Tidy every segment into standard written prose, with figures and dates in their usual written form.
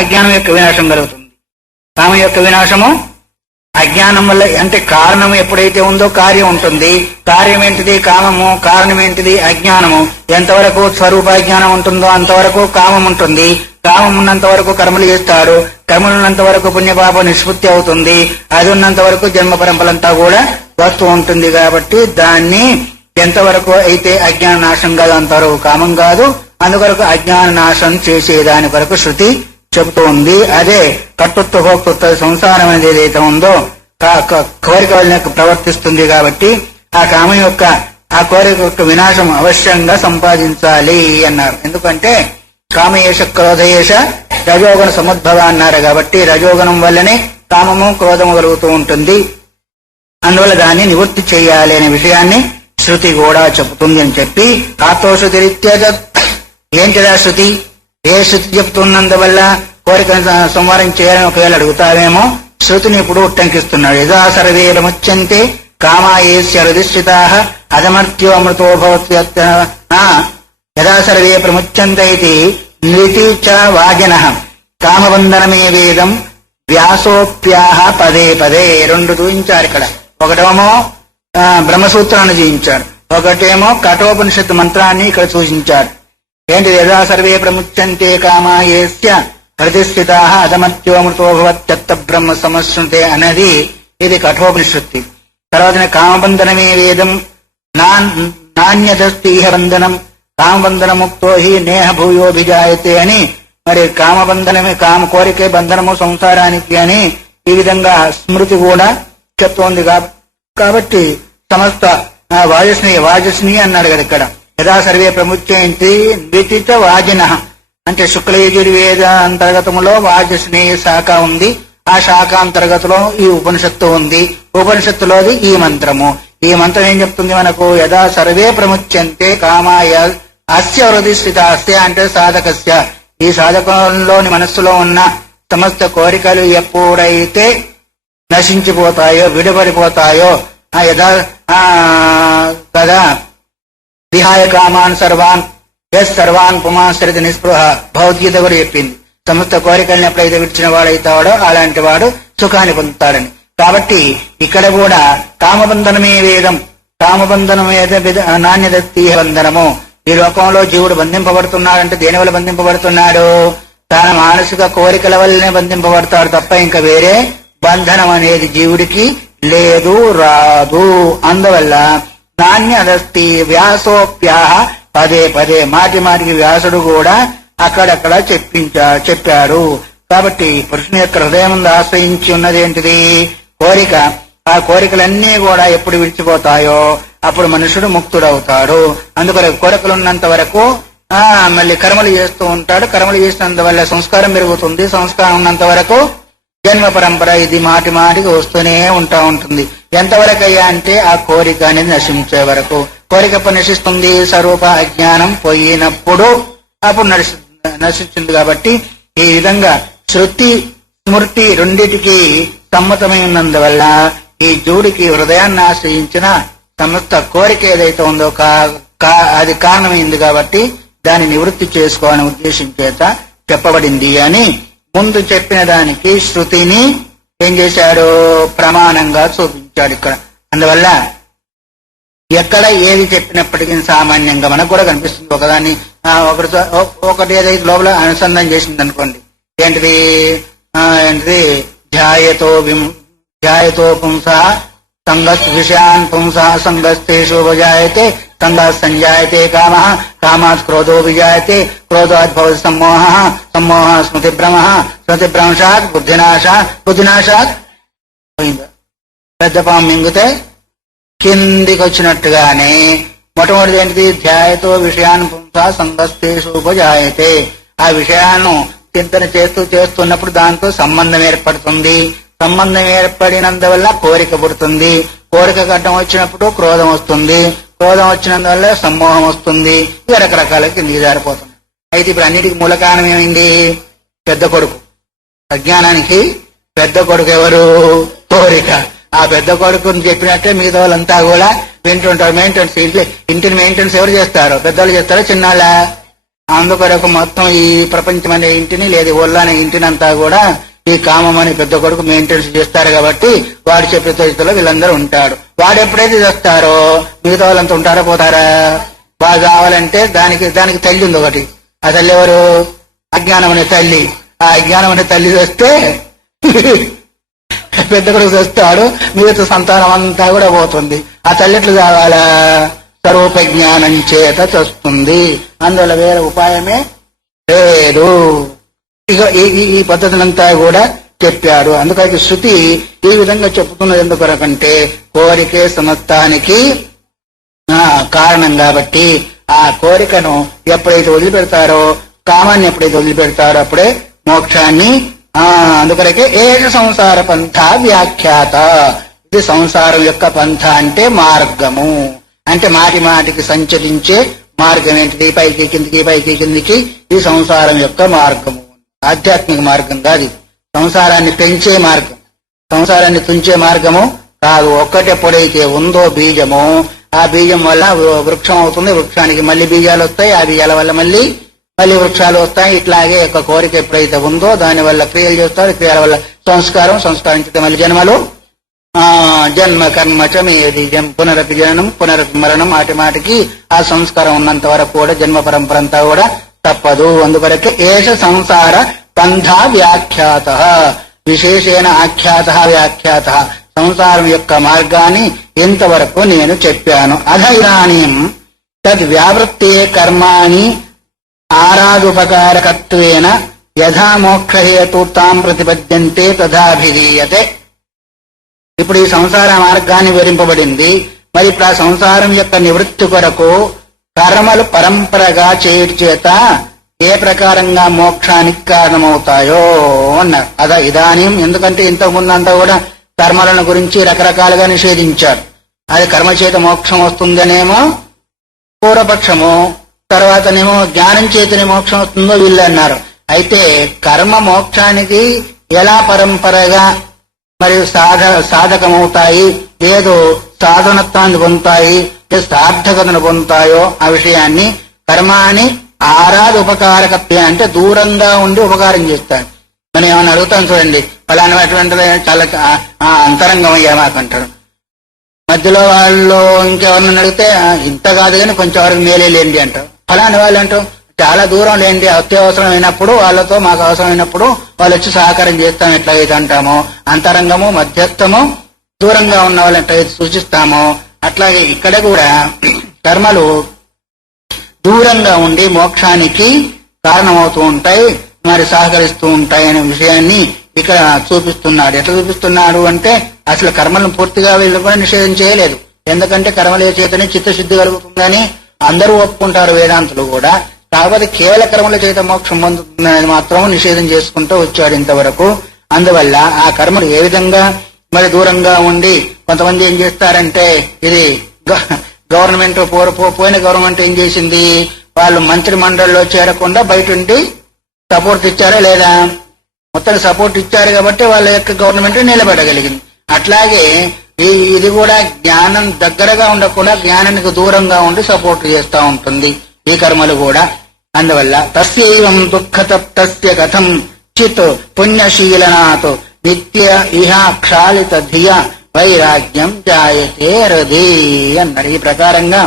అజ్ఞానం యొక్క వినాశం కలుగుతుంది. కామం యొక్క వినాశము అజ్ఞానం వల్ల. అంటే కారణం ఎప్పుడైతే ఉందో కార్యం ఉంటుంది. కార్యం ఏంటిది? కామము. కారణం ఏంటిది? అజ్ఞానము. ఎంతవరకు స్వరూపాజ్ఞానం ఉంటుందో అంతవరకు కామం ఉంటుంది. కామం ఉన్నంత వరకు కర్మలు చేస్తాడు. కర్మలు ఉన్నంత వరకు పుణ్యపాప నిష్పత్తి అవుతుంది. అది ఉన్నంత వరకు జన్మ పరంపరంతా కూడా వస్తూ ఉంటుంది. కాబట్టి దాన్ని ఎంతవరకు అయితే అజ్ఞాన నాశం కాదు అంతవరకు కామం కాదు. అందువరకు అజ్ఞాన నాశం చేసేదాని వరకు శృతి చెబుతూ ఉంది. అదే కర్తృత్వ భోక్తృత్వ సంసారం అనేది ఏదైతే ఉందో కోరిక వల్ల ప్రవర్తిస్తుంది. కాబట్టి ఆ కామం యొక్క ఆ కోరిక యొక్క వినాశం అవశ్యంగా సంపాదించాలి అన్నారు. ఎందుకంటే కామయేష క్రోధయేష రజోగుణ సముద్భవ అన్నారు. కాబట్టి రజోగుణం వల్లనే కామము క్రోధము కలుగుతూ ఉంటుంది. అందువల్ల దాన్ని నివృత్తి చేయాలి అనే విషయాన్ని శృతి కూడా చెబుతుంది అని చెప్పి కాతోషుతి రీత్యజ. ఏంటిదా శృతి? ఏ శృతి చెప్తున్నందువల్ల కోరిక సంహారం చేయాలని ఒకవేళ అడుగుతావేమో శృతిని ఇప్పుడు ఉట్టంకిస్తున్నాడు. యదా సర్వే రముచ్యంతే కామాయేస్య హృదిష్ఠితా అధమర్త్యో అమృతో భవతి. యదా సర్వే ప్రముచ్యంత ఇది నితి చ వాజనః కామబంధనమే వేదం వ్యాసోప్యాహ పదే పదే. రెండు చూపించారు ఇక్కడ. ఒకటేమో బ్రహ్మసూత్రాన్ని చూపించాడు, ఒకటేమో కఠోపనిషత్తు మంత్రాన్ని ఇక్కడ సూచించాడు. ఏంటి? యదా సర్వే ప్రముచ్యంతే కామాయేస్య హృదిస్థితా అధమత్యోమృతో భవత్యత్త బ్రహ్మ సమశ్నుతే అనేది ఇది కఠోపనిషత్తి. తర్వాత కామబంధనమే వేదం నాణ్యదస్తిహ బంధనం కామబంధనముక్తో హి నేహ భూయోభిజాయతే అని. మరి కామబంధనమే కామ కోరికే బంధనము సంసారానికి అని ఈ విధంగా స్మృతి కూడా చెప్తోంది. కాబట్టి సమస్త వాజస్ని అన్నాడు కదా ఇక్కడ. యదా సర్వే ప్రముచ్యంతి ద్వితిత వాజిన అంటే శుక్లయజుర్వేద అంతర్గతములో వాజస్నేయ శాఖ ఉంది. ఆ శాఖ అంతర్గతలో ఈ ఉపనిషత్తు ఉంది. ఉపనిషత్తులోది ఈ మంత్రము. ఈ మంత్రం ఏం చెప్తుంది మనకు? యదా సర్వే ప్రముచ్యంతే కామాయ అస్య హృదిస్థిత. అస్య అంటే సాధకస్య. ఈ సాధకంలోని మనస్సులో ఉన్న సమస్త కోరికలు ఎప్పుడైతే నశించిపోతాయో విడబడిపోతాయో యదా కదా విహాయ కామాన్ సర్వాన్ సర్వాన్ పుమాశ్రిత నిస్పృహ భగవద్గీత కూడా చెప్పింది. సమస్త కోరికల్ని ఎప్పుడైతే విడిచిన వాడైతాడో అలాంటి వాడు సుఖాన్ని పొందుతాడని. కాబట్టి ఇక్కడ కూడా కామబంధనమే వేదం కామబంధనమే నాణ్యత బంధనము. ఈ లోకంలో జీవుడు బంధింపబడుతున్నాడంటే దేని వల్ల బంధింపబడుతున్నాడు? తన మానసిక కోరికల వల్లనే బంధింపబడతాడు తప్ప ఇంకా వేరే బంధనం అనేది జీవుడికి లేదు, రాదు. అందువల్ల నాణ్యదస్తి వ్యాసోప్యాహ పదే పదే మాటి మాటికి వ్యాసుడు కూడా అక్కడక్కడ చెప్పాడు. కాబట్టి పురుషుని యొక్క హృదయం ఆశ్రయించి ఉన్నది ఏంటిది? కోరిక. ఆ కోరికలన్నీ కూడా ఎప్పుడు విడిచిపోతాయో అప్పుడు మనుషుడు ముక్తుడవుతాడు. అందుకని కోరికలు ఉన్నంత వరకు మళ్ళీ కర్మలు చేస్తూ ఉంటాడు. కర్మలు చేసినందువల్ల సంస్కారం పెరుగుతుంది. సంస్కారం ఉన్నంత వరకు జన్మ పరంపర ఇది మాటి మాటికి వస్తూనే ఉంటుంది. ఎంతవరకు అయ్యా అంటే ఆ కోరిక అనేది నశించే వరకు. కోరిక ఎప్పుడు నశిస్తుంది? స్వరూప అజ్ఞానం పోయినప్పుడు అప్పుడు నశించింది. కాబట్టి ఈ విధంగా శృతి స్మృతి రెండిటికి సమ్మతమై ఉన్నందువల్ల ఈ జీవుడికి హృదయాన్ని ఆశ్రయించిన సమస్త కోరిక ఏదైతే ఉందో అది కారణమైంది. కాబట్టి దాన్ని నివృత్తి చేసుకోవాలని ఉద్దేశం చేత చెప్పబడింది అని ముందు చెప్పిన దానికి శృతిని ఏం చేశాడు? ప్రమాణంగా చూపించాడు ఇక్కడ. అందువల్ల ఎక్కడ ఏది చెప్పినప్పటికీ సామాన్యంగా మనకు కూడా కనిపిస్తుంది. ఒకదాన్ని ఒకటి ఏదైతే లోపల అనుసంధానం చేసింది అనుకోండి. ఏంటిది? ధ్యాయతో పుంస సంగస్ విషయాన్ పుంస సంగస్తేషు విజాయతే సంగాత్ సంజాయతే కామ కామాత్ క్రోధో విజాయతే క్రోధాత్ భవతి సమ్మోహ సమ్మోహ స్మృతిభ్రమ స్మృతిభ్రంశాత్ బుద్ధినాశాత్ పెద్ద పాము మింగితే కిందికి వచ్చినట్టుగానే మొట్టమొదటి ఏంటిది? ధ్యాయతో విషయాన్ని పుంస సంగస్తేషు ఉపజాయతే. ఆ విషయాన్ని చింతన చేస్తున్నప్పుడు దాంతో సంబంధం ఏర్పడుతుంది. సంబంధం ఏర్పడినందువల్ల కోరిక పుడుతుంది. కోరిక గడ్డం వచ్చినప్పుడు క్రోధం వస్తుంది. క్రోధం వచ్చినందువల్ల సమ్మోహం వస్తుంది. ఇక రకరకాల కిందికి జారిపోతుంది. అయితే ఇప్పుడు అన్నిటికీ మూల కారణం ఏమైంది? పెద్ద కొడుకు. అజ్ఞానానికి పెద్ద కొడుకు ఎవరు? కోరిక. ఆ పెద్ద కొడుకుని చెప్పినట్టే మిగతా వాళ్ళంతా కూడా వింటుంటారు. మెయింటెనెన్స్ ఇంటిని మెయింటెనెన్స్ ఎవరు చేస్తారో? పెద్దవాళ్ళు చేస్తారో చిన్నాళ్ళ? అందుకొరకు మొత్తం ఈ ప్రపంచం అనే ఇంటిని లేదా ఒళ్ళు అనే ఇంటినంతా కూడా ఈ కామం అనే పెద్ద కొడుకు మెయింటెనెన్స్ చేస్తారు కాబట్టి వాడు చెప్పే చేతిలో వీళ్ళందరూ ఉంటాడు. వాడు ఎప్పుడైతే చేస్తారో మిగతా వాళ్ళంతా ఉంటారా పోతారా? బాగా కావాలంటే దానికి తల్లి ఉంది ఒకటి. ఆ తల్లి ఎవరు? అజ్ఞానం అనే తల్లి. ఆ అజ్ఞానం అనే తల్లి చేస్తే పెద్ద కొడుకు చేస్తాడు, మిగతా సంతానం అంతా కూడా పోతుంది. ఆ తల్లి ఎట్లు కావాలా? సర్వోపజ్ఞానం చేత చేస్తుంది. అందువల్ల వేరే ఉపాయమే లేదు. ఇక ఈ పద్ధతులంతా కూడా చెప్పాడు. అందుకని శృతి ఈ విధంగా చెప్పుతున్నది ఎందుకొరకంటే కోరికే సమస్తానికి కారణం కాబట్టి ఆ కోరికను ఎప్పుడైతే వదిలిపెడతారో, కామాన్ని ఎప్పుడైతే వదిలిపెడతారో అప్పుడే మోక్షాన్ని. అందుకొరకే ఏక సంసార పంథ వ్యాఖ్యాత. ఇది సంసారం యొక్క పంథ అంటే మార్గము, అంటే మాటి మాటికి సంచరించే మార్గం. ఏంటిది? పైకి కిందికి పైకి కిందికి. ఈ సంసారం యొక్క మార్గము ఆధ్యాత్మిక మార్గం కాదు. సంసారాన్ని పెంచే మార్గం, సంసారాన్ని తుంచే మార్గము కాదు. ఒక్కటెప్పుడైతే ఉందో బీజము, ఆ బీజం వల్ల వృక్షం అవుతుంది. వృక్షానికి మళ్ళీ బీజాలు వస్తాయి, ఆ బీజాల వల్ల మళ్ళీ వృక్షాలు వస్తాయి. ఇట్లాగే ఒక కోరిక ఎప్పుడైతే ఉందో దాని వల్ల క్రియలు చేస్తారు, క్రియల వల్ల సంస్కారం చేస్తే మళ్ళీ జన్మలు. జన్మ కర్మ చమేది పునరపి జననం పునరపి మరణం. మాటికి ఆ సంస్కారం ఉన్నంత వరకు కూడా జన్మ పరంపర అంతా కూడా తప్పదు. అందువరకే ఏష సంసార పంథ వ్యాఖ్యాత, విశేషేణ ఆఖ్యాత వ్యాఖ్యాత. సంసారం యొక్క మార్గాన్ని ఇంతవరకు నేను చెప్పాను. అధ ఇదానీం తద్ వ్యావృత్తే కర్మాణి ఆరాధుపకారకత్వేన యథా మోక్షహేతు తాం ప్రతిపద్యంతే తథాభిధీయతే. ఇప్పుడు ఈ సంసార మార్గాన్ని వివరింపబడింది. మరి ఇప్పుడు ఆ సంసారం యొక్క నివృత్తి కొరకు కర్మలు పరంపరగా చేయట చేత ఏ ప్రకారంగా మోక్షానికి కారణమవుతాయో అన్నారు. అదా ఇదానీం. ఎందుకంటే ఇంతకు ముందంతా కూడా కర్మలను గురించి రకరకాలుగా నిషేధించారు. అది కర్మ చేత మోక్షం వస్తుందనేమో పూర్వపక్షము, తర్వాతనేమో జ్ఞానం చేతనే మోక్షం వస్తుందో వీళ్ళు అన్నారు. అయితే కర్మ మోక్షానికి ఎలా పరంపరగా మరియు సాధకమవుతాయి, ఏదో సాధనత్వాన్ని పొందుతాయి, సార్థకతను పొందుతాయో ఆ విషయాన్ని కర్మాని ఆరాధ ఉపకారకత్వం అంటే దూరంగా ఉండి ఉపకారం చేస్తాడు. మనం ఏమన్నా అడుగుతాం చూడండి, ఫలానా అటువంటిది చాలా అంతరంగం అయ్యా మాకంటాడు. మధ్యలో వాళ్ళు ఇంకెవరిని అడిగితే ఇంత కాదు కానీ కొంచెం వరకు మేలే లేండి అంటారు. ఫలాని వాళ్ళు అంటాం చాలా దూరం లేండి, అత్యవసరం అయినప్పుడు వాళ్ళతో మాకు అవసరమైనప్పుడు వాళ్ళు వచ్చి సహకారం చేస్తాం ఎట్లయితే అంటామో. అంతరంగము మధ్యస్థము దూరంగా ఉన్న వాళ్ళు ఎట్లయితే సూచిస్తామో అట్లాగే ఇక్కడ కూడా కర్మలు దూరంగా ఉండి మోక్షానికి కారణమవుతూ ఉంటాయి, మరి సహకరిస్తూ ఉంటాయి అనే విషయాన్ని ఇక్కడ చూపిస్తున్నాడు. ఎట్లా చూపిస్తున్నాడు అంటే అసలు కర్మలను పూర్తిగా వీళ్ళు కూడా నిషేధం చేయలేదు. ఎందుకంటే కర్మలే చేతనే చిత్తశుద్ధి కలుగుతుందని అందరూ ఒప్పుకుంటారు వేదాంతులు కూడా. కాకపోతే కేవల కర్మల చేత మోక్షం పొందుతుందనేది మాత్రం నిషేధం చేసుకుంటూ వచ్చాడు ఇంతవరకు. అందువల్ల ఆ కర్మలు ఏ విధంగా మరి దూరంగా ఉండి కొంతమంది ఏం చేస్తారంటే, ఇది గవర్నమెంట్ పోయిన గవర్నమెంట్ ఏం చేసింది, వాళ్ళు మంత్రి మండలిలో చేరకుండా బయట ఉండి సపోర్ట్ ఇచ్చారా లేదా? మొత్తం సపోర్ట్ ఇచ్చారు కాబట్టి వాళ్ళ యొక్క గవర్నమెంట్ నిలబడగలిగింది. అట్లాగే ఇది కూడా జ్ఞానం దగ్గరగా ఉండకుండా జ్ఞానానికి దూరంగా ఉండి సపోర్ట్ చేస్తూ ఉంటుంది ఈ కర్మలు కూడా. అందువల్ల తస్యైవం దుఃఖతప్తస్య కథం చిత్ పుణ్యశీలనాత్ నిత్య ఇహ క్షాళిత ధియ వైరాగ్యం జాయతే హృది అన్నారు. ఈ ప్రకారంగా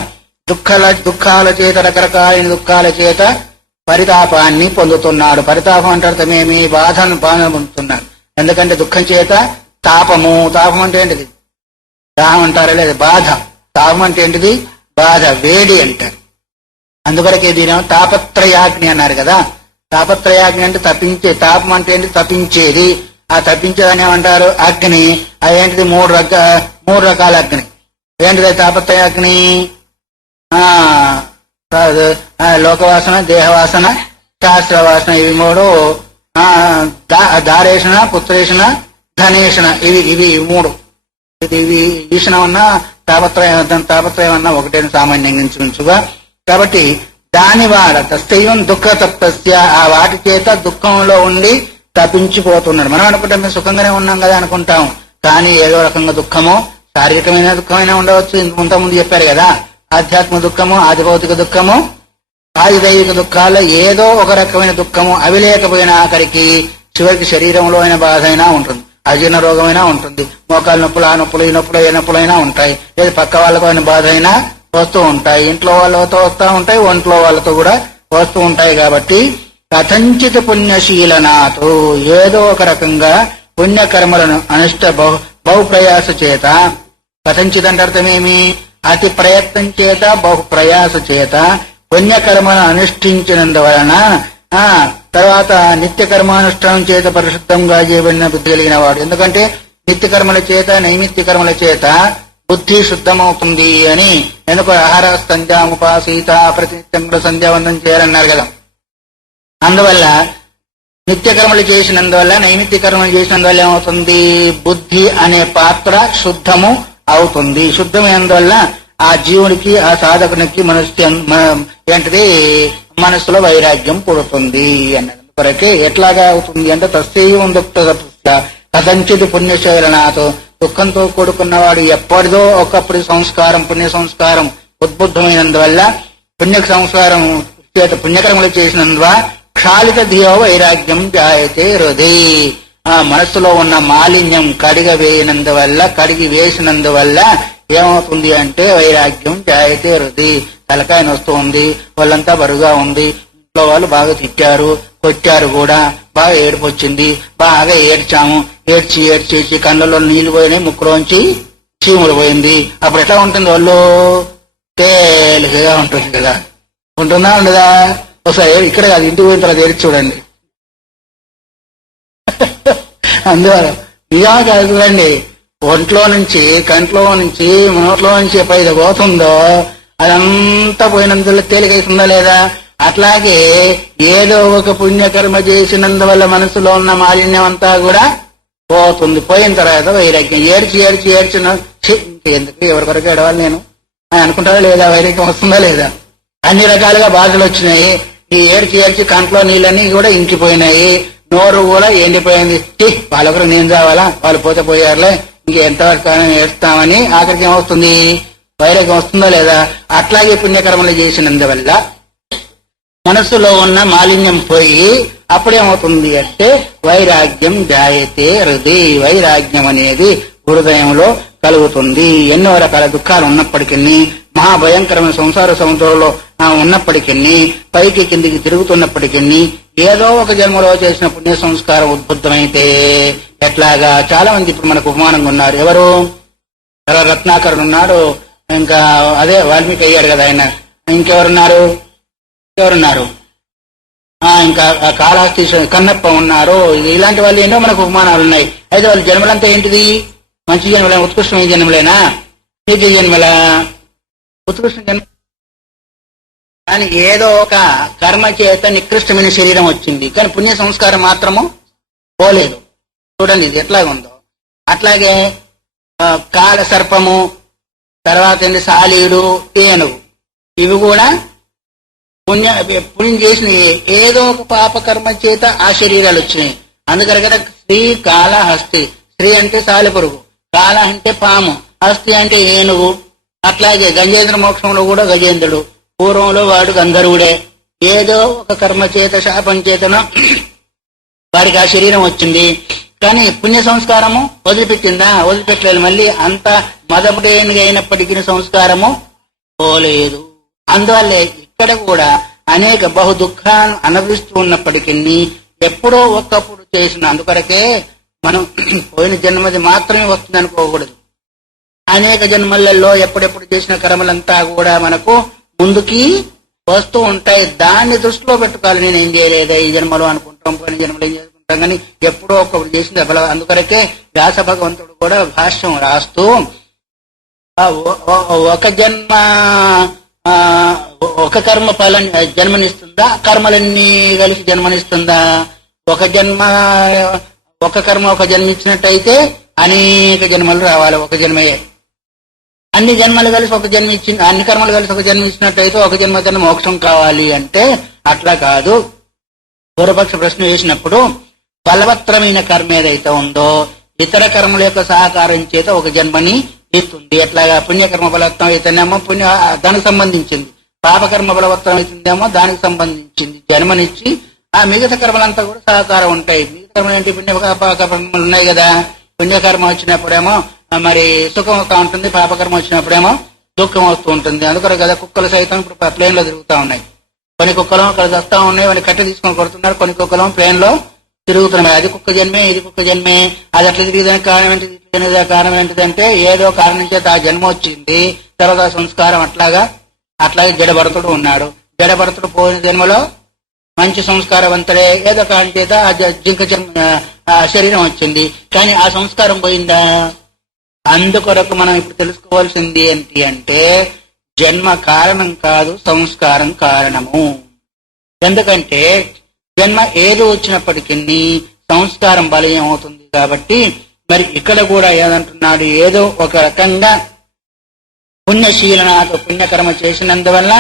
దుఃఖాల చేత రకరకాలైన దుఃఖాల చేత పరితాపాన్ని పొందుతున్నాడు. పరితాపం అంటే అర్థమేమి? బాధను పొందుతున్నాడు. ఎందుకంటే దుఃఖం చేత తాపం అంటే ఏంటిది? దాహం అంటారా లేదా? బాధ. తాపం అంటే ఏంటిది? బాధ, వేడి అంటారు. అందువరకే దీని తాపత్రయాగ్ని అన్నారు కదా. తాపత్రయాగ్ని అంటే తప్పించే, తాపం అంటే ఏంటి? తప్పించేది. ఆ తప్పించేదని ఏమంటారు? అగ్ని. అదేంటిది? మూడు రకాల అగ్ని. ఏంటిది తాపత్రయాగ్ని? లోకవాసన, దేహవాసన, శాస్త్రవాసన. ఇవి మూడు. దారేషణ, పుత్రేషణ, ధనేషణ. ఇవి మూడు. ఇవి ఈషణం అన్నా తాపత్రయం అన్నా ఒకటే సామాన్యంగా ఉంచుగా. కాబట్టి దాని వాడ తస్తైవం దుఃఖ తప్తస్య, ఆ వాటి చేత దుఃఖంలో ఉండి తప్పించిపోతున్నాడు. మనం అనుకుంటాం మేము సుఖంగానే ఉన్నాం కదా అనుకుంటాం. కానీ ఏదో రకంగా దుఃఖము, శారీరకమైన దుఃఖమైనా ఉండవచ్చు. ఇంతకుముందు చెప్పారు కదా, ఆధ్యాత్మిక దుఃఖము, ఆదిభౌతిక దుఃఖము, ఆదిదైవిక దుఃఖాల్లో ఏదో ఒక రకమైన దుఃఖము అవి లేకపోయినా ఆఖరికి చివరికి శరీరంలో అయిన బాధ అయినా ఉంటుంది, అజీర్ణ రోగమైనా ఉంటుంది, మోకాలు నొప్పులు ఆ నొప్పులు ఈ నొప్పులు ఏ నొప్పులైనా ఉంటాయి, లేదా పక్క వాళ్ళకు అయిన బాధ అయినా వస్తూ ఉంటాయి, ఇంట్లో వాళ్ళతో వస్తూ ఉంటాయి, ఒంట్లో వాళ్ళతో కూడా వస్తూ ఉంటాయి. కాబట్టి కథంచిత పుణ్యశీలనాతో ఏదో ఒక రకంగా పుణ్యకర్మలను అనిష్ట బహుప్రయాస చేత, కథంచిత అంటే అర్థమేమి, అతి ప్రయత్నం చేత బహుప్రయాస చేత పుణ్యకర్మను అనుష్ఠించినందువలన తర్వాత నిత్య కర్మానుష్ఠానం చేత పరిశుద్ధంగా చేయబడిన బుద్ధి కలిగిన వాడు. ఎందుకంటే నిత్య కర్మల చేత నైమిత్య కర్మల చేత బుద్ధి శుద్ధమవుతుంది అని. ఎందుకు ఆహార సంధ్యాముపాసీత ప్రతినిత్యం కూడా సంధ్యావందనం చేయాలన్నారు కదా. అందువల్ల నిత్య కర్మలు చేసినందువల్ల నైమిత్య కర్మలు చేసినందువల్ల ఏమవుతుంది, బుద్ధి అనే పాత్ర శుద్ధము అవుతుంది. శుద్ధమైనందువల్ల ఆ జీవునికి ఆ సాధకునికి ఏంటిది మనస్సులో వైరాగ్యం పుడుతుంది అన్నది కొరకే. ఎట్లాగా అవుతుంది అంటే కథంచిది పుణ్యశైలనాతో దుఃఖంతో కూడుకున్నవాడు ఎప్పటిదో ఒకప్పుడు సంస్కారం పుణ్య సంస్కారం ఉద్బుద్ధమైనందువల్ల పుణ్య సంస్కారం చేత పుణ్యకర్మలు చేసినందువల్ల క్షాళిత ధియో వైరాగ్యం జాయతే హృదయ, ఆ మనస్సులో ఉన్న మాలిన్యం కడిగి వేసినందువల్ల ఏమవుతుంది అంటే వైరాగ్యం జాయతే హృదయ, తలకాయ నొస్తుంది, వాళ్ళంతా బరుగా ఉంది, ఇంట్లో వాళ్ళు బాగా తిట్టారు కొట్టారు కూడా, బాగా ఏడుపు వచ్చింది, బాగా ఏడ్చాము, ఏడ్చి కళ్ళలో నీళ్లు పోయినాయి, ముక్కులోంచి చీములు పోయింది. అప్పుడు ఎట్లా ఉంటుంది, వాళ్ళు తేలికగా ఉంటుంది కదా. ఉంటుందా ఉండదా? ఒకసారి ఇక్కడ కాదు ఇంటికి పోయిన తర్వాత ఏడ్చి చూడండి. అందువల్ల నిజంగా కాదు చూడండి, ఒంట్లో నుంచి కంట్లో నుంచి నోట్లో నుంచి ఎప్పుడైతే పోతుందో అదంతా పోయినందువల్ల తేలికైతుందా లేదా? అట్లాగే ఏదో ఒక పుణ్యకర్మ చేసినందువల్ల మనసులో ఉన్న మాలిన్యం అంతా కూడా పోతుంది. పోయిన తర్వాత వైరాగ్యం ఏడ్చిన ఎందుకు ఎవరికొరకు ఏడవాలి నేను అని అనుకుంటారా లేదా? వైరాగ్యం వస్తుందా లేదా? అన్ని రకాలుగా బాధలు వచ్చినాయి. ఈ ఏడ్చి కంట్లో నీళ్ళన్నీ కూడా ఇంకిపోయినాయి, నోరు కూడా ఎండిపోయింది. వాళ్ళొకరు నేను చావాలా, వాళ్ళు పోతే పోయారులే, ఇంకెంతవరకు ఏడుస్తామని ఆఖరికి ఏమవుతుంది, వైరాగ్యం వస్తుందా లేదా? అట్లాగే పుణ్యకర్మలు చేసినందువల్ల మనస్సులో ఉన్న మాలిన్యం పోయి అప్పుడేమవుతుంది అంటే వైరాగ్యం జాయతే హృదయ, వైరాగ్యం అనేది హృదయంలో కలుగుతుంది. ఎన్నో రకాల దుఃఖాలు ఉన్నప్పటికీ, మహాభయంకరమైన సంసార సముద్రంలో ఉన్నప్పటికీ, పైకి కిందికి తిరుగుతున్నప్పటికీ, ఏదో ఒక జన్మలో చేసిన పుణ్య సంస్కారం ఉద్బుద్ధమైతే ఎట్లాగా చాలా మంది ఇప్పుడు మనకు ఉపమానంగా ఉన్నారు. ఎవరు? రత్నాకరుడు ఉన్నాడు, ఇంకా అదే వాల్మీకి అయ్యాడు కదా ఆయన, ఎవరున్నారు ఇంకా కాళహస్తి కన్నప్ప ఉన్నారు. ఇలాంటి వాళ్ళు ఎన్నో మనకు ఉపమానాలు ఉన్నాయి. అయితే వాళ్ళ జన్మలంతా ఏంటిది? మంచి జన్మలే, ఉత్కృష్టమైన జన్మలేనా? నీతి జన్మలా? ఉత్కృష్ట జన్మ. కానీ ఏదో ఒక కర్మ చేత నికృష్టమైన శరీరం వచ్చింది, కానీ పుణ్య సంస్కారం మాత్రము పోలేదు. చూడండి ఇది ఎట్లాగుందో. అట్లాగే కాల సర్పము, తర్వాత ఏంటి సాలీడు, ఏనుగు, ఇవి కూడా పుణ్యం చేసిన ఏదో ఒక పాపకర్మ చేత ఆ శరీరాలు వచ్చినాయి. అందుకని కదా శ్రీ కాళ హస్తి. శ్రీ అంటే సాలెపురుగు, కాళ అంటే పాము, హస్తి అంటే ఏనుగు. అట్లాగే గజేంద్ర మోక్షంలో కూడా గజేంద్రుడు, పూర్వంలో వాడు గంధర్వుడే. ఏదో ఒక కర్మ చేత శాపం చేతనో వాడికి ఆ శరీరం వచ్చింది, కానీ పుణ్య సంస్కారము వదిలిపెట్టిందా? వదిలిపెట్టలేదు. మళ్ళీ అంత మదపుడేనుగా అయినప్పటికీ సంస్కారము పోలేదు. అందువల్లే ఇక్కడ కూడా అనేక బహు దుఃఖాలను అనుభవిస్తూ ఉన్నప్పటికీ ఎప్పుడో ఒకప్పుడు చేసిన, అందుకొరకే మనం పోయిన జన్మది మాత్రమే వస్తుంది అనుకోకూడదు. అనేక జన్మలలో ఎప్పుడెప్పుడు చేసిన కర్మలంతా కూడా మనకు ముందుకి వస్తూ ఉంటాయి. దాన్ని దృష్టిలో పెట్టుకోవాలి. నేను ఏం చేయలేదా ఈ జన్మలో అనుకుంటాం, పోయిన జన్మలో ఏం చేసుకుంటాం, కానీ ఎప్పుడో ఒకప్పుడు చేసిన బల. అందుకొరకే వ్యాస భగవంతుడు కూడా భాష్యం రాస్తూ ఒక జన్మ ఒక కర్మ ఫలం జన్మనిస్తుందా, కర్మలన్నీ కలిసి జన్మనిస్తుందా? ఒక జన్మ ఒక కర్మ ఒక జన్మ ఇచ్చినట్టయితే అనేక జన్మలు రావాలి, ఒక జన్మయే. అన్ని జన్మలు కలిసి ఒక జన్మ ఇచ్చింది, అన్ని కర్మలు కలిసి ఒక జన్మ ఇచ్చినట్టయితే ఒక జన్మ కన్నా మోక్షం కావాలి అంటే అట్లా కాదు. పూర్వపక్ష ప్రశ్న వేసినప్పుడు బలవత్తరమైన కర్మ ఏదైతే ఉందో ఇతర కర్మల యొక్క సహకారం చేత ఒక జన్మని ఇస్తుంది. ఎట్లాగా పుణ్యకర్మ బలవత్తం అయితేనేమో దానికి సంబంధించింది, పాపకర్మ బలవత్తరం అవుతుందేమో దానికి సంబంధించింది జన్మనిచ్చి ఆ మిగతా కర్మలంతా కూడా సహకారం ఉంటాయి. మిగతా కర్మలు ఏంటి, పుణ్యకర్మలు ఉన్నాయి కదా. పుణ్యకర్మ వచ్చినప్పుడేమో మరి సుఖం వస్తూ ఉంటుంది, పాపకర్మ వచ్చినప్పుడేమో దుఃఖం వస్తూ ఉంటుంది. అందుకని కదా కుక్కలు సైతం ఇప్పుడు ప్లేన్ లో తిరుగుతూ ఉన్నాయి. కొన్ని కుక్కలు అక్కడ వస్తూ ఉన్నాయి, కొన్ని కట్టె తీసుకొని కొడుతున్నారు, కొన్ని కుక్కలు ప్లేన్ లో తిరుగుతున్నాయి. అది కుక్క జన్మే, ఇది కుక్క జన్మే. అది అట్లా తిరిగేదానికి కారణం ఏంటి, కారణం ఏంటిదంటే ఏదో కారణం చేత ఆ జన్మ వచ్చింది, తర్వాత సంస్కారం అట్లాగే జడభరతుడు ఉన్నాడు. జడభరతుడు పోయిన జన్మలో మంచి సంస్కారవంతుడే, ఏదో కారణం చేత ఆ జింక శరీరం వచ్చింది, కానీ ఆ సంస్కారం పోయిందా? అందుకొరకు మనం ఇప్పుడు తెలుసుకోవాల్సింది ఏంటి అంటే జన్మ కారణం కాదు, సంస్కారం కారణము. ఎందుకంటే జన్మ ఏదో వచ్చినప్పటికీ సంస్కారం బలీయం అవుతుంది. కాబట్టి మరి ఇక్కడ కూడా ఏదంటున్నాడు, ఏదో ఒక రకంగా పుణ్యశీలనాథ పుణ్యకర్మ చేసినందువల్ల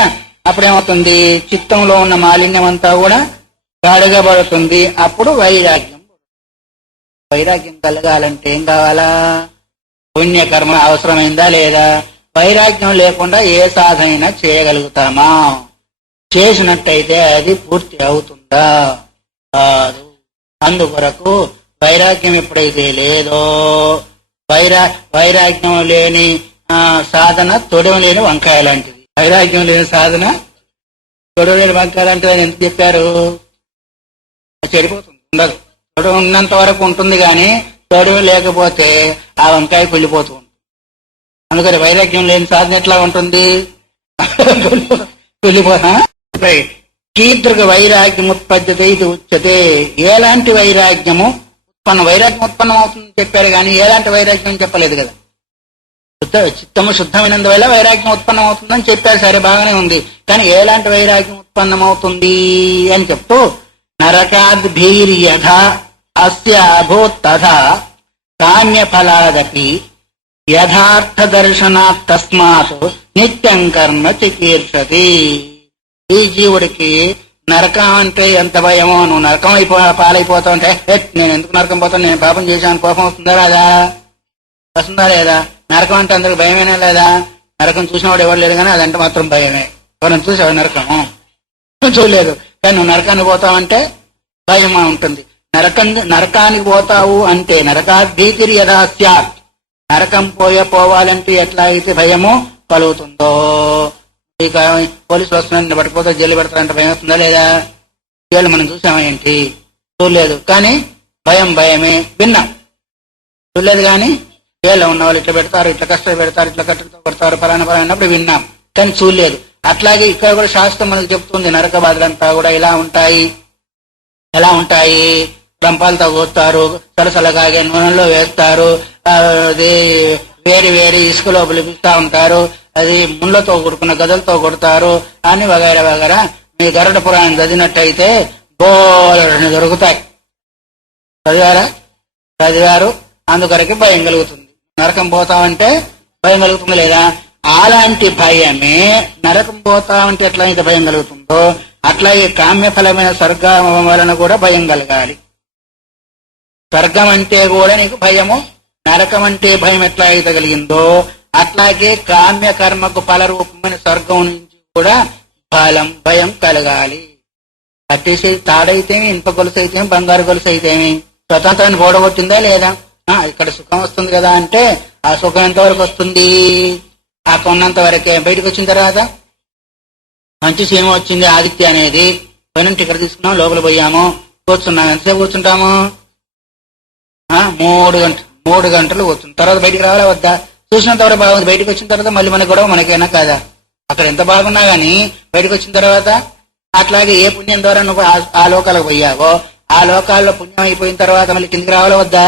అప్పుడేమవుతుంది, చిత్తంలో ఉన్న మాలిన్యం అంతా కూడా కడగబడుతుంది. అప్పుడు వైరాగ్యం కలగాలంటే ఏం కావాలా? పుణ్యకర్మ అవసరమైందా లేదా? వైరాగ్యం లేకుండా ఏ సాధన చేయగలుగుతామా? చేసినట్టయితే అది పూర్తి అవుతుందా? కాదు. అందుకొరకు వైరాగ్యం ఎప్పుడైతే లేదో, వైరాగ్యం లేని సాధన తొడవలేని వంకాయ లాంటిది. వైరాగ్యం లేని సాధన తొడవలేని వంకాయ లాంటిది అని ఎందుకు చెప్పారు? చెడిపోతుంది, ఉండదు. తొడవ ఉన్నంత వరకు ఉంటుంది, కానీ తొడవ లేకపోతే ఆ వంకాయ కుళ్ళిపోతూ ఉంటుంది. అందుకని వైరాగ్యం లేని సాధన ఎట్లా ఉంటుంది? కుళ్ళిపోతా. కీదృగ వైరాగ్యం ఉత్పద్యత ఇది ఉచ్యతే. ఎలాంటి వైరాగ్యం ఉత్పన్నం అవుతుందని చెప్పారు, కానీ ఎలాంటి వైరాగ్యం చెప్పలేదు కదా. చిత్తము శుద్ధమైనందువల్ల వైరాగ్యం ఉత్పన్నం అవుతుందని చెప్పారు, సరే బాగానే ఉంది. కానీ ఎలాంటి వైరాగ్యం ఉత్పన్నమవుతుంది అని చెప్తూ నరకాద్భీర్యథ అస్య అభూత్ తథా కామ్యఫలాదపి యథార్థ దర్శనాత్ తస్మాత్ నిత్యం కర్మ చికీర్షతి. ఈ జీవుడికి నరకం అంటే ఎంత భయమో, నువ్వు నరకం పాలైపోతావు అంటే నేను ఎందుకు నరకం పోతాను, నేను పాపం చేశాను, కోపం వస్తుందా లేదా? వస్తుందా లేదా? నరకం అంటే అందరికి భయమేనా లేదా? నరకం చూసినవాడు ఎవరు లేరు, కానీ అదంటే మాత్రం భయమే. ఎవరైనా చూసావు నరకం? చూడలేదు, కానీ నువ్వు నరకానికి పోతావంటే భయమా ఉంటుంది. నరకానికి పోతావు అంటే నరకాద్భీతిరి యథా స్యాత్, నరకం పోవాలంటే ఎట్లా అయితే భయమో కలుగుతుందో. ఇక పోలీసులు వస్తున్నారని పట్టుకుపోతే జైలు పెడతారంటే భయం వస్తుందా లేదా? జైలు మనం చూసామా ఏంటి? చూడలేదు, కానీ భయమే విన్నాం. చూడలేదు, కానీ జైల్లో ఉన్న వాళ్ళు ఇట్లా పెడతారు, ఇట్లా కష్టాలు పెడతారు, ఇట్లా కట్టుతో కొడతారు, పలానా అన్నప్పుడు విన్నాం, కానీ చూడలేదు. అట్లాగే ఇక్కడ కూడా శాస్త్రం మనకు చెప్తుంది, నరక బాధలంతా కూడా ఎలా ఉంటాయి? రంపాలతో కోస్తారు, సలసలగాగే నూనెలో వేస్తారు, అది వేడి ఇసుకలో పిలిపిస్తా ఉంటారు, అది ముళ్ళతో కొడుకున్న గదలతో కొడతారు అని వగైరా. మీ గరుడ పురాణం చదివినట్టయితే బోలని దొరుకుతాయి. చదివారు, అందుకొరకే భయం కలుగుతుంది. నరకం పోతామంటే భయం కలుగుతుంది లేదా? అలాంటి భయమే నరకం పోతామంటే ఎట్లయితే భయం కలుగుతుందో, అట్లాగే కామ్యఫలమైన స్వర్గం వలన కూడా భయం కలగాలి. స్వర్గం అంటే కూడా నీకు భయము, నరకం అంటే భయం ఎట్లా అయితే కలిగిందో, అట్లాగే కామ్య కర్మకు ఫల రూపమైన స్వర్గం నుంచి కూడా భయం కలగాలి. కట్టేసి తాడైతేమి, ఇనుప గొలుసు అయితేమి, బంగారు గొలుసు అయితేమి స్వతంత్రాన్ని ఓడగొట్టిందా లేదా? ఇక్కడ సుఖం వస్తుంది కదా అంటే ఆ సుఖం ఎంతవరకు వస్తుంది? ఆ కొన్నంత వరకే. బయటకు వచ్చిన తర్వాత మంచి సినిమా వచ్చింది ఆదిత్య అనేది, పైన టికెట్ తీసుకున్నాం, లోపల పోయాము, కూర్చున్నాం. ఎంతసేపు కూర్చుంటాము? 3 గంటలు కూర్చుంటాం. తర్వాత బయటికి రావాలా వద్దా? చూసినంత వరకు బాగుంది, బయటకు వచ్చిన తర్వాత మళ్ళీ మన గొడవ మనకైనా కాదా? అక్కడ ఎంత బాగున్నా గానీ బయటకు వచ్చిన తర్వాత అట్లాగే ఏ పుణ్యం ద్వారా నువ్వు ఆ లోకాలకు పోయావో, ఆ లోకాల్లో పుణ్యం అయిపోయిన తర్వాత మళ్ళీ కిందికి రావాలా వద్దా?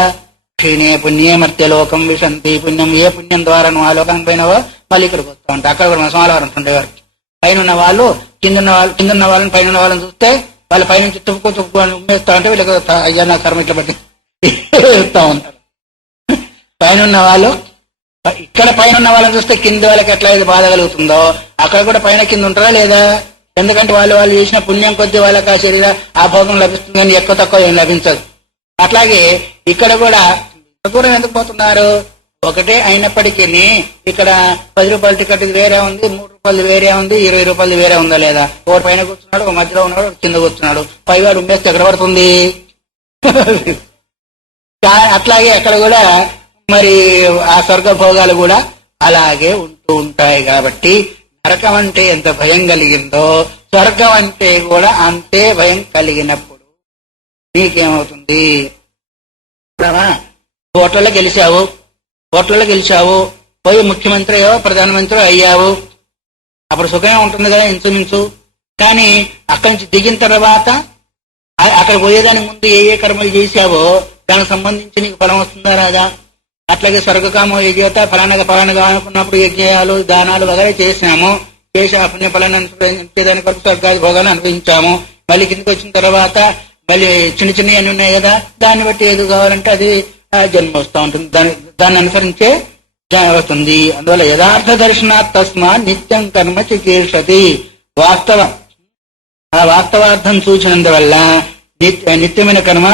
క్షీణే పుణ్యే మర్త్యలోకం విశంతి. పుణ్యం ఏ పుణ్యం ద్వారా నువ్వు ఆ లోకానికి పోయినావో మళ్ళీ ఇక్కడికి వస్తా ఉంటా. అక్కడ కూడా మన సోమవారం ఉండేవారు. పైన ఉన్న వాళ్ళు కిందన్న వాళ్ళని పైన వాళ్ళని చూస్తే వాళ్ళ పైనుంచి తుప్పుకొని ఉమ్మేస్తా ఉంటే వీళ్ళకి అయ్యా నా కర్మ ఇట్లా బట్టి వేస్తా ఉంటారు. పైన ఉన్న వాళ్ళు ఇక్కడ పైన ఉన్న వాళ్ళని చూస్తే కింద వాళ్ళకి ఎట్లా అయితే బాధ కలుగుతుందో అక్కడ కూడా పైన కింద ఉంటారా లేదా? ఎందుకంటే వాళ్ళు చేసిన పుణ్యం కొద్ది వాళ్ళకి ఆ శరీర ఆ భోగం లభిస్తుంది, కానీ ఎక్కువ తక్కువ ఏం లభించదు. అట్లాగే ఇక్కడ కూడా దూరం ఎందుకు పోతున్నారు? ఒకటే అయినప్పటికీ ఇక్కడ 10 రూపాయల టికెట్ వేరే ఉంది, 3 రూపాయలు వేరే ఉంది, 20 రూపాయలు వేరే ఉందా లేదా? ఒకటి పైన కూర్చున్నాడు, ఒక మధ్యలో ఉన్నాడు, కింద కూర్చున్నాడు. పైవాడు ఉమ్మేస్తే ఎక్కడ పడుతుంది? అట్లాగే అక్కడ కూడా మరి ఆ స్వర్గ భోగాలు కూడా అలాగే ఉంటూ ఉంటాయి. కాబట్టి నరకం అంటే ఎంత భయం కలిగిందో స్వర్గం అంటే కూడా అంతే భయం కలిగినప్పుడు నీకేమవుతుంది? ఓట్లలో గెలిచావు, పోయి ముఖ్యమంత్రి అయ్యావు, ప్రధానమంత్రి అయ్యావు, అప్పుడు సుఖమే ఉంటుంది కదా ఇంచుమించు. కానీ అక్కడి నుంచి దిగిన తర్వాత అక్కడ పోయేదానికి ముందు ఏ కర్మలు చేశావో దానికి సంబంధించి నీకు ఫలం వస్తుందా రాదా? అట్లాగే స్వర్గకామో యజ్ఞత ఫలానగా అనుకున్నప్పుడు యజ్ఞాలు దానాలు వగైరా చేసినాము, చేసి ఆ పుణ్య ఫలాన్ని అనుసరించేదాని కొరకు స్వర్గాది భోగాలు అనుభవించాము. మళ్ళీ కిందకి వచ్చిన తర్వాత మళ్ళీ చిన్న అన్ని ఉన్నాయి కదా, దాన్ని బట్టి ఏది కావాలంటే అది జన్మ వస్తూ ఉంటుంది, దాన్ని అనుసరించే వస్తుంది. అందువల్ల యథార్థ దర్శనాత్ తస్మా నిత్యం కర్మ చికీర్షతి. ఆ వాస్తవార్థం చూసినందువల్ల నిత్యమైన కర్మ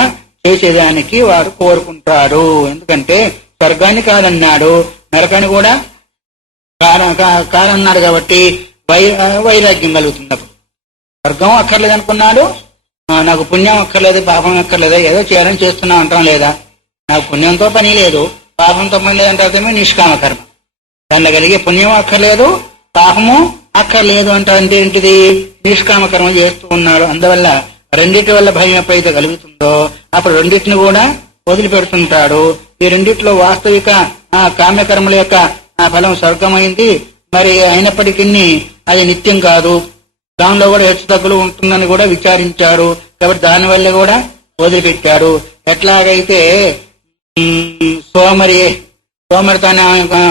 చేసేదానికి వాడు కోరుకుంటాడు. ఎందుకంటే స్వర్గాన్ని కాదన్నాడు, నరకాన్ని కూడా కాదన్నాడు. కాబట్టి వైరాగ్యం కలుగుతుంది. అప్పుడు స్వర్గం అక్కర్లేదు అనుకున్నాడు, నాకు పుణ్యం అక్కర్లేదు, పాపం అక్కర్లేదు, ఏదో చేయాలని చేస్తున్నా అంటాం లేదా? నాకు పుణ్యంతో పని లేదు, పాపంతో పని లేదంటే అర్థమే నిష్కామ కర్మ. దానిలో కలిగే పుణ్యం అక్కర్లేదు, పాపము అక్కర్లేదు అంటే ఏంటిది? నిష్కామ కర్మ చేస్తూ ఉన్నాడు. అందువల్ల రెండింటి వల్ల భయం ఎప్పుడైతే కలుగుతుందో అప్పుడు రెండింటిని కూడా వదిలిపెడుతుంటాడు. ఈ రెండిట్లో వాస్తవిక కామ్యకర్మల యొక్క ఫలం స్వర్గమైంది. మరి అయినప్పటికీ అది నిత్యం కాదు, దానిలో కూడా హెచ్చు తగ్గులు ఉంటుందని కూడా విచారించాడు. కాబట్టి దానివల్ల కూడా వదిలిపెట్టాడు. ఎట్లాగైతే సోమరితోనే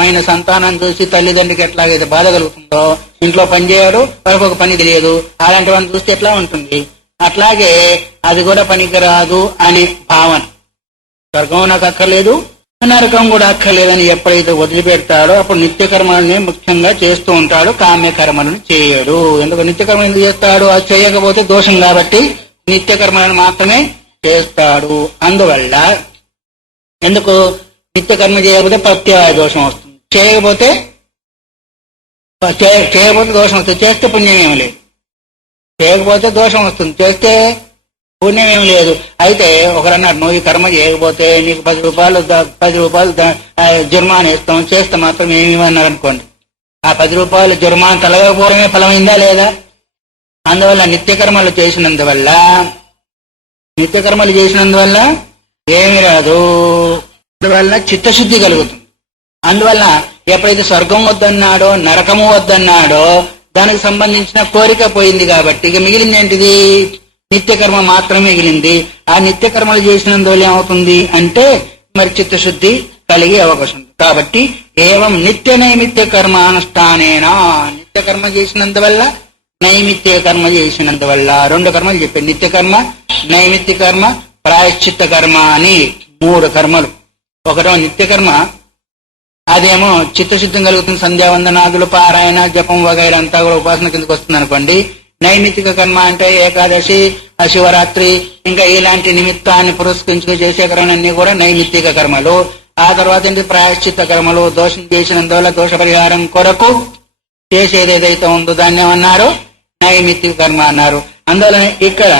ఆయన సంతానం చూసి తల్లిదండ్రికి ఎట్లాగైతే బాధ కలుగుతుందో, ఇంట్లో పని చేయడు, వారికి ఒక పని తెలియదు, అలాంటి వాడిని చూస్తే ఎట్లా ఉంటుంది? అట్లాగే అది కూడా పనికిరాదు అని భావన. స్వర్గం నాకు అక్కర్లేదు, నరకం కూడా అక్కర్లేదని ఎప్పుడైతే వదిలిపెడతాడో అప్పుడు నిత్యకర్మలని ముఖ్యంగా చేస్తూ ఉంటాడు, కామ్యకర్మలను చేయడు. ఎందుకు నిత్యకర్మ ఎందుకు చేస్తాడు? అది చేయకపోతే దోషం కాబట్టి నిత్యకర్మలను మాత్రమే చేస్తాడు. అందువల్ల ఎందుకు నిత్యకర్మ చేయకపోతే ప్రత్యయ దోషం వస్తుంది, చేయకపోతే దోషం వస్తుంది. చేస్తే పుణ్యం ఏమి లేదు, చేయకపోతే దోషం వస్తుంది, చేస్తే పుణ్యం ఏమి లేదు. అయితే ఒకరన్నారు, నువ్వు ఈ కర్మ చేయకపోతే నీకు 10 రూపాయలు జుర్మానా ఇస్తాం, చేస్తే మాత్రం ఏమన్నారు అనుకోండి, ఆ 10 రూపాయలు జుర్మానా తలగకపోవడమే ఫలమైందా లేదా? అందువల్ల నిత్యకర్మలు చేసినందువల్ల ఏమి రాదు. అందువల్ల చిత్తశుద్ధి కలుగుతుంది. అందువల్ల ఎప్పుడైతే స్వర్గం వద్దన్నాడో నరకము వద్దన్నాడో దానికి సంబంధించిన కోరిక పోయింది. కాబట్టి ఇక మిగిలింది ఏంటిది? నిత్యకర్మ మాత్రమే మిగిలింది. ఆ నిత్యకర్మలు చేసినందువల్ల ఏమవుతుంది అంటే మరి చిత్తశుద్ధి కలిగే అవకాశం ఉంది. కాబట్టి ఏవం నిత్య నైమిత్య కర్మానుష్ఠానేనా, నిత్యకర్మ చేసినందువల్ల నైమిత్య కర్మ చేసినందువల్ల 2 కర్మలు చెప్పారు, నిత్యకర్మ, నైమిత్య కర్మ, ప్రాయశ్చిత్త కర్మ అని 3 కర్మలు. ఒకటో నిత్యకర్మ, అదేమో చిత్తశుద్ధం కలుగుతుంది, సంధ్యావందనాదులు, పారాయణ, జపం వగైరా అంతా కూడా ఉపాసన కిందకి వస్తుంది అనుకోండి. నైమిత్తిక కర్మ అంటే ఏకాదశి, శివరాత్రి, ఇంకా ఇలాంటి నిమిత్తాన్ని పురస్కరించుకు చేసే కర్మలన్నీ కూడా నైమిత్తిక కర్మలు. ఆ తర్వాత ఏంటి? ప్రాయశ్చిత్త కర్మలు. దోషం చేసినందువల్ల దోష పరిహారం కొరకు చేసేది ఏదైతే ఉందో దాన్ని ఏమన్నారు? నైమిత్తిక కర్మ అన్నారు. అందువల్ల ఇక్కడ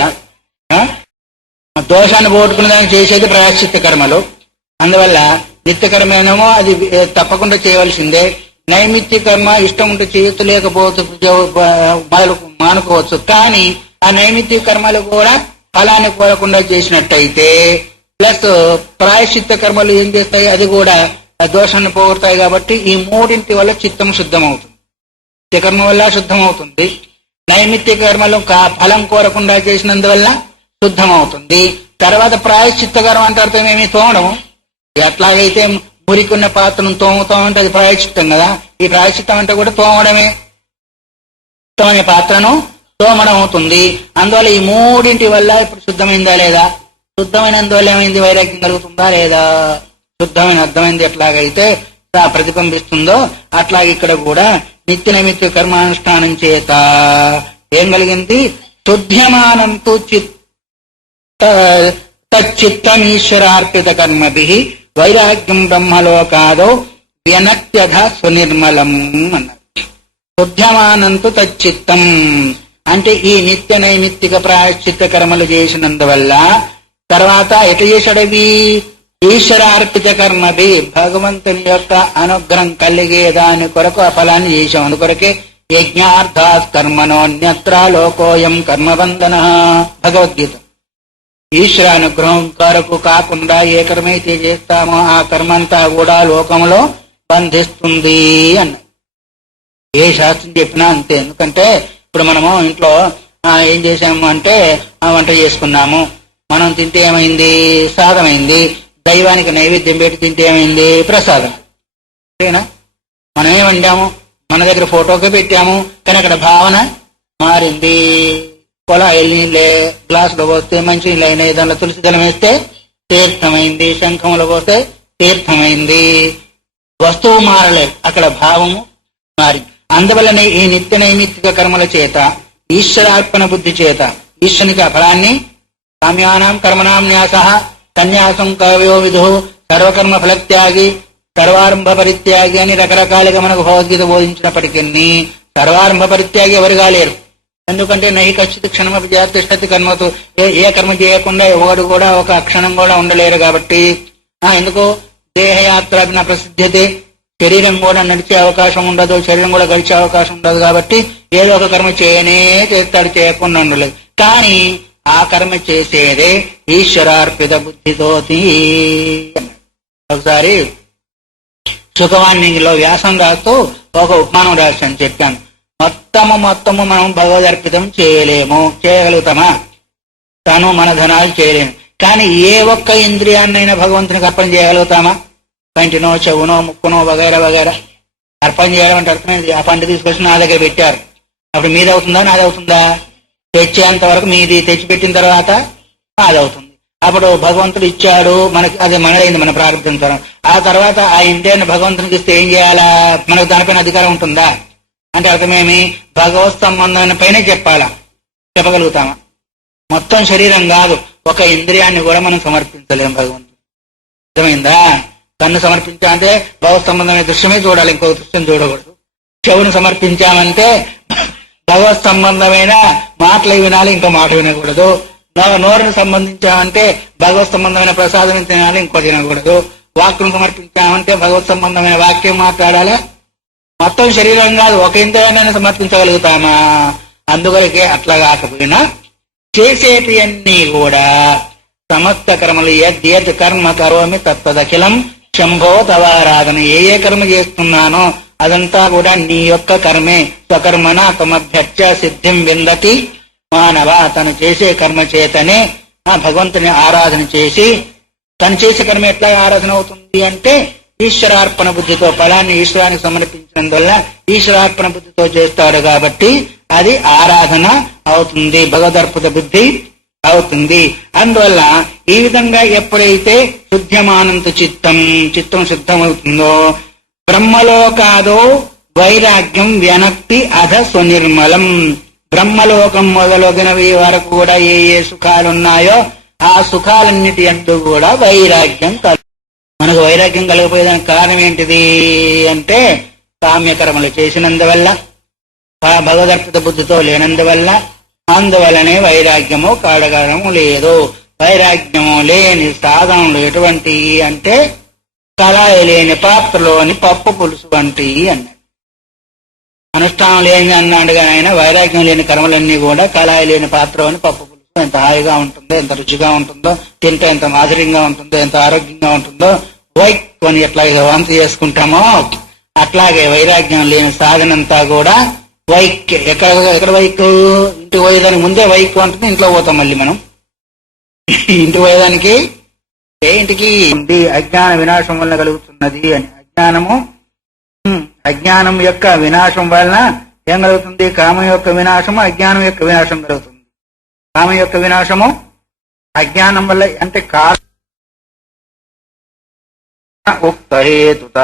దోషాన్ని పోగొట్టుకునే దానికి చేసేది ప్రాయశ్చిత్త కర్మలు. అందువల్ల నిత్యకర్మేనేమో అది తప్పకుండా చేయవలసిందే. నైమిత్తిక కర్మ ఇష్టం ఉంటే చేయొచ్చు, లేకపోతే మానుకోవచ్చు. కానీ ఆ నైమిత్తిక కర్మలు కూడా ఫలాన్ని కోరకుండా చేసినట్టయితే, ప్లస్ ప్రాయశ్చిత్త కర్మలు ఏం చేస్తాయి? అది కూడా దోషాన్ని పోగొడతాయి. కాబట్టి ఈ 3 వల్ల చిత్తం శుద్ధమవుతుంది. నిత్యకర్మ వల్ల శుద్ధమవుతుంది, నైమిత్తిక కర్మలు ఫలం కోరకుండా చేసినందువల్ల శుద్ధమవుతుంది. తర్వాత ప్రాయశ్చిత్త కర్మ అంటే అర్థం ఏమి? తోమడం. ఎట్లాగైతే మురికున్న పాత్రను తోముతామంటే అది ప్రాయశ్చిత్తం కదా, ఈ ప్రాయశ్చిత్తం అంటే కూడా తోమడమే. తోమే పాత్రను తోమడం అవుతుంది. అందువల్ల ఈ 3 వల్ల ఇప్పుడు శుద్ధమైందా లేదా? శుద్ధమైనందువల్ల ఏమైంది? వైరాగ్యం కలుగుతుందా లేదా? శుద్ధమైన అర్థమైంది. ఎట్లాగైతే ప్రతిబింబిస్తుందో అట్లాగే ఇక్కడ కూడా నిత్య నైమిత్య కర్మానుష్ఠానం చేత ఏం కలిగింది? శుద్ధ్యమానంతో తచ్చిత్తమీశ్వరార్పిత కర్మభిః వైరాగ్యం బ్రహ్మలోకాదో వ్యనత్యథ సునిర్మలం అన్నారు. శుద్ధ్యమానంతు తచ్చిత్తం అంటే ఈ నిత్య నైమిత్తిక ప్రాయశ్చిత్త కర్మలు చేసినందువల్ల తర్వాత ఎటు చేశాడవి ఈశ్వరార్పిత కర్మది భగవంతుని యొక్క అనుగ్రహం కలిగే దాని కొరకు ఆ ఫలాన్ని చేశాం. అందుకొరకే యజ్ఞార్థాత్ కర్మణోన్యత్ర లోకోయం కర్మబంధన భగవద్గీత. ఈశ్వరానుగ్రహం కొరకు కాకుండా ఏ కర్మైతే చేస్తామో ఆ కర్మంతా కూడా లోకంలో బంధిస్తుంది అన్న ఏ శాస్త్రం చెప్పినా అంతే. ఎందుకంటే ఇప్పుడు మనము ఇంట్లో ఏం చేసాము అంటే వంట చేసుకున్నాము, మనం తింటే ఏమైంది సాధమైంది, దైవానికి నైవేద్యం పెట్టి తింటే ఏమైంది ప్రసాదం. అంతేనా? మనం ఏం వండాము మన దగ్గర ఫోటోకే పెట్టాము కానీ అక్కడ భావన మారింది. కొలాయిల్ నీళ్ళే గ్లాసులో పోస్తే మంచి నీళ్ళు అయినాయి, దానిలో తులసి దళం వేస్తే తీర్థమైంది, శంఖంలో పోస్తే తీర్థమైంది. వస్తువు మారలేదు, అక్కడ భావము మారింది. అందువల్లనే ఈ నిత్య నైమిత్తిక కర్మల చేత ఈశ్వరార్పణ బుద్ధి చేత ఈశ్వరునికి ఆ ఫలాన్ని కామ్యానాం కర్మణాం న్యాస సన్యాసం కవ్యో విధు సర్వకర్మ ఫలత్యాగి సర్వారంభ పరిత్యాగి అని రకరకాలుగా మనకు భగవద్గీత బోధించినప్పటికీ సర్వారంభ పరిత్యాగి ఎవరుగా లేరు. ఎందుకంటే నహి కచ్చిత్ క్షణమపి జాతిష్టతి కర్మతో ఏ కర్మ చేయకుండా ఎవడు కూడా ఒక క్షణం కూడా ఉండలేరు. కాబట్టి ఎందుకు దేహయాత్ర నా ప్రసిద్ధ్యతే, శరీరం కూడా నడిచే అవకాశం ఉండదు, శరీరం కూడా గడిచే అవకాశం ఉండదు. కాబట్టి ఏదో ఒక కర్మ చేయనే చేస్తాడు, చేయకుండా ఉండలేదు. కానీ ఆ కర్మ చేసేదే ఈశ్వరార్పిత బుద్ధితోతి. ఒకసారి సుఖవాణిలో వ్యాసం రాస్తూ ఒక ఉపమానం రాశాను, చెప్పాను. మొత్తము మనం భగవదర్పితం చేయలేము, చేయగలుగుతామా? తను మన ధనాలు చేయలేము. కానీ ఏ ఒక్క ఇంద్రియాన్నైనా భగవంతునికి అర్పణ చేయగలుగుతామా? కంటినో చెవునో ముక్కునో వగైరా వగైరా అర్పణ చేయడం అంటే అర్థమైంది. ఆ పంట తీసుకొచ్చి నా దగ్గర పెట్టారు, అప్పుడు మీది అవుతుందా నాది అవుతుందా? తెచ్చేంత వరకు మీది, తెచ్చిపెట్టిన తర్వాత నాది అవుతుంది. అప్పుడు భగవంతుడు ఇచ్చాడు మనకి, అది మనదైంది, మన ప్రారంభించడం. ఆ తర్వాత ఆ ఇండియాన్ని భగవంతునికి ఇస్తే ఏం చేయాలా? మనకు దానిపైన అధికారం ఉంటుందా? అంటే అర్థమేమి? భగవత్ సంబంధమైన పైనే చెప్పగలుగుతామా? మొత్తం శరీరం కాదు, ఒక ఇంద్రియాన్ని కూడా మనం సమర్పించలేం భగవంతుడు. అర్థమైందా? కన్ను సమర్పించామంటే భగవత్ సంబంధమైన దృశ్యమే చూడాలి, ఇంకో దృశ్యం చూడకూడదు. చెవును సమర్పించామంటే భగవత్ సంబంధమైన మాటలు వినాలి, ఇంకో మాట వినకూడదు. నోరును సంబంధించామంటే భగవత్ సంబంధమైన ప్రసాదం తినాలి, ఇంకో తినకూడదు. వాక్కును సమర్పించామంటే భగవత్ సంబంధమైన వాక్యం మాట్లాడాలి. మొత్తం శరీరం కాదు, ఒక ఇంద్రియాన్ని సమర్పించగలుగుతామా? అందువరకే అట్లా కాకపోయినా చేసేటివన్నీ కూడా సమస్త కర్మలు యద్ కర్మ కరోమి తత్తదఖిలం శంభో తవారాధన. ఏ కర్మ చేస్తున్నానో అదంతా కూడా నీ యొక్క కర్మే. స్వకర్మణ తమభ్యర్చ సిద్ధిం విందతి మానవ. తను చేసే కర్మ చేతనే భగవంతుని ఆరాధన చేసి, తను చేసే కర్మ ఎట్లా ఆరాధన అవుతుంది అంటే ఈశ్వరార్పణ బుద్ధితో, ఫలాన్ని ఈశ్వరానికి సమర్పించినందువల్ల ఈశ్వరార్పణ బుద్ధితో చేస్తాడు కాబట్టి అది ఆరాధన అవుతుంది, భగవదర్పిత బుద్ధి అవుతుంది. అందువల్ల ఈ విధంగా ఎప్పుడైతే శుద్ధ్యమానంత చిత్తం శుద్ధమవుతుందో బ్రహ్మలోకాదో వైరాగ్యం వ్యనక్తి అధ స్వనిర్మలం. బ్రహ్మలోకం మొదలగినవి వరకు కూడా ఏ సుఖాలున్నాయో ఆ సుఖాలన్నిటి యందు కూడా వైరాగ్యం మనకు వైరాగ్యం కలిగిపోయేదానికి కారణం ఏంటిది అంటే కామ్యకర్మలు చేసినందువల్ల, భగవదర్పిత బుద్ధితో లేనందువల్ల. అందువల్లనే వైరాగ్యము కాడగడము లేదు. వైరాగ్యము లేని సాధనలు ఎటువంటి అంటే కళాయి లేని పాత్రలోని పప్పు పులుసు వంటివి అన్నాడు. అనుష్ఠానం లేని అన్నాడు కానీ ఆయన వైరాగ్యం లేని కర్మలన్నీ కూడా కళాయి లేని పాత్రలోని పప్పు పులుసు. ఎంత హాయిగా ఉంటుందో, ఎంత రుచిగా ఉంటుందో, తింటే ఎంత మాధుర్యంగా ఉంటుందో, ఎంత ఆరోగ్యంగా ఉంటుందో. వైక్ కొని ఎట్లా వాంతి చేసుకుంటామో అట్లాగే వైరాగ్యం లేని సాధనంతా కూడా వైక్. ఎక్కడ వైక్? ఇంటికి పోయేదానికి ముందే వైక్ ఉంటుంది, ఇంట్లో పోతాం మళ్ళీ మనం. ఇంటికి పోయేదానికి ఇంటికి అజ్ఞాన వినాశం వల్ల కలుగుతున్నది అని. అజ్ఞానం యొక్క వినాశం వలన ఏం కలుగుతుంది? కామం యొక్క వినాశము, అజ్ఞానం యొక్క వినాశం కలుగుతుంది. కామం యొక్క వినాశము అజ్ఞానం వల్ల అంటే ఉక్త హేతుత